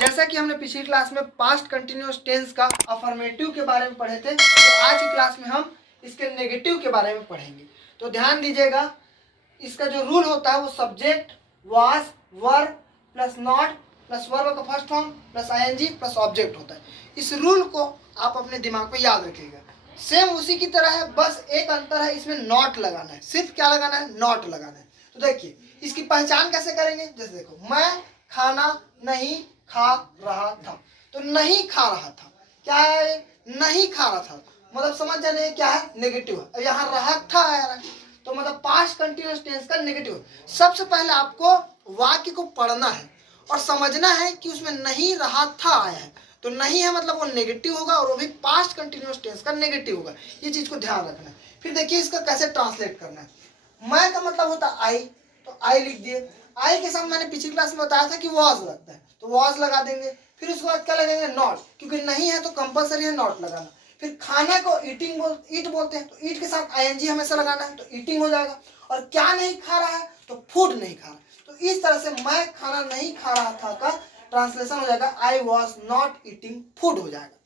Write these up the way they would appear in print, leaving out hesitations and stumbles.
जैसा कि हमने पिछली क्लास में पास्ट कंटिन्यूअस टेंस का अफर्मेटिव के बारे में पढ़े थे, तो आज की क्लास में हम इसके नेगेटिव के बारे में पढ़ेंगे। तो ध्यान दीजिएगा, इसका जो रूल होता है वो subject, was, verb plus not plus verb का first form plus ING plus object होता है। इस रूल को आप अपने दिमाग में याद रखिएगा। सेम उसी की तरह है, बस एक अंतर है, इसमें नॉट लगाना है। सिर्फ क्या लगाना है? नॉट लगाना है। तो देखिए इसकी पहचान कैसे करेंगे। जैसे देखो, मैं खाना नहीं खा रहा था, तो नहीं खा रहा था क्या है? नहीं खा रहा था, मतलब समझ जाने क्या है? नेगेटिव है। अब यहाँ रहा था आ रहा है, तो मतलब पास्ट कंटिन्यूअस टेंस का नेगेटिव। सबसे पहले आपको वाक्य को पढ़ना है और समझना है कि उसमें नहीं रहा था आया है, तो नहीं है मतलब वो नेगेटिव होगा और वो भी पास्ट कंटिन्यूअस टेंस का नेगेटिव होगा। ये चीज को ध्यान रखना है। फिर देखिए इसका कैसे ट्रांसलेट करना है। मैं का मतलब होता है आई, तो आई लिख दिए। आई के साथ मैंने पिछली क्लास में बताया था कि वॉज लगता है, तो वॉज लगा देंगे। फिर उसके बाद क्या लगेंगे? नॉट, क्योंकि नहीं है तो कंपलसरी है नॉट लगाना। फिर खाना को ईट बोलते हैं, तो ईट के साथ आईएनजी हमेशा लगाना है, तो ईटिंग हो जाएगा। और क्या नहीं खा रहा है? तो फूड नहीं खा रहा। तो इस तरह से मैं खाना नहीं खा रहा था का ट्रांसलेशन हो जाएगा I was not eating food हो जाएगा।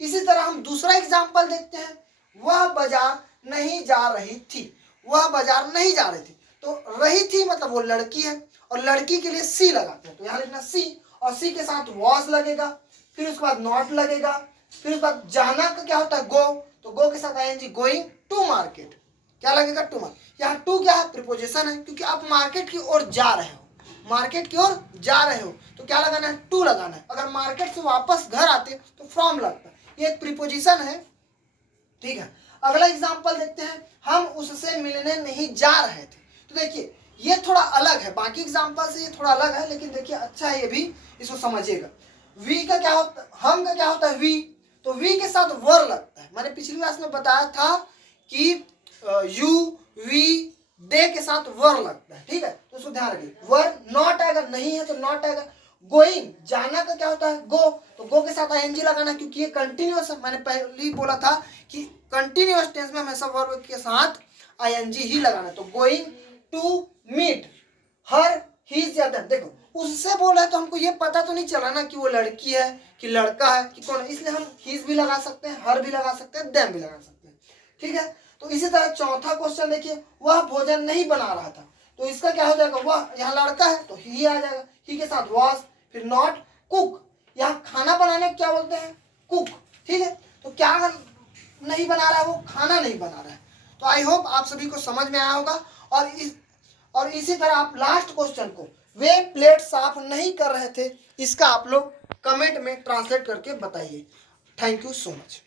इसी तरह हम दूसरा एग्जाम्पल देखते हैं। वह बाजार नहीं जा रही थी। वह बाजार नहीं जा रही थी, तो रही थी मतलब वो लड़की है, और लड़की के लिए सी लगाते हैं, तो यहाँ लिखना सी, और सी के साथ वॉज लगेगा। फिर उसके बाद नॉट लगेगा। फिर उसके बाद जाना का क्या होता है? गो, तो गो के साथ आईएनजी, गोइंग टू मार्केट। क्या लगेगा? To market. यहाँ टू क्या है? प्रीपोजिशन है, क्योंकि आप मार्केट की ओर जा रहे हो, मार्केट की ओर जा रहे हो, तो क्या लगाना है? टू लगाना है। अगर मार्केट से वापस घर आते तो फ्रॉम लगता है, ये एक प्रीपोजिशन है। ठीक है, अगला एग्जांपल देखते हैं। हम उससे मिलने नहीं जा रहे थे, तो देखिए ये थोड़ा अलग है, बाकी एग्जांपल से ये थोड़ा अलग है, लेकिन देखिए अच्छा है ये भी, इसको समझिएगा। वी का क्या होता है? हम का क्या होता है? वी, तो वी के साथ वर लगता है। मैंने पिछली क्लास में बताया था कि यू, वी, दे के साथ वर लगता है। ठीक है, तो उसको ध्यान रखिए। वर नॉट आएगा, नहीं है तो नॉट आएगा। गोइंग, जाना का क्या होता है? गो, तो गो के साथ आईएनजी लगाना, क्योंकि ये कंटिन्यूअस है। मैंने पहले ही बोला था कि कंटिन्यूअस टेंस में हमेशा वर्ब के साथ आईएनजी ही लगाना है। तो going to meet her, his या देम। देखो उससे बोल रहा है तो हमको ये पता तो नहीं चला ना कि वो लड़की है कि लड़का है कि कौन है, इसलिए हम हिज भी लगा सकते हैं, हर भी लगा सकते हैं, देम भी लगा सकते हैं। ठीक है, तो इसी तरह चौथा क्वेश्चन देखिए, वह भोजन नहीं बना रहा था, तो इसका क्या हो जाएगा? वह, यहाँ लड़का है तो ही आ जाएगा, ही के साथ वॉज, फिर नॉट, कुक। यहाँ खाना बनाने को क्या बोलते हैं? कुक। ठीक है, तो क्या नहीं बना रहा है? वो खाना नहीं बना रहा है। तो आई होप आप सभी को समझ में आया होगा। और इसी तरह आप लास्ट क्वेश्चन को, वे प्लेट साफ नहीं कर रहे थे, इसका आप लोग कमेंट में ट्रांसलेट करके बताइए। Thank you so much.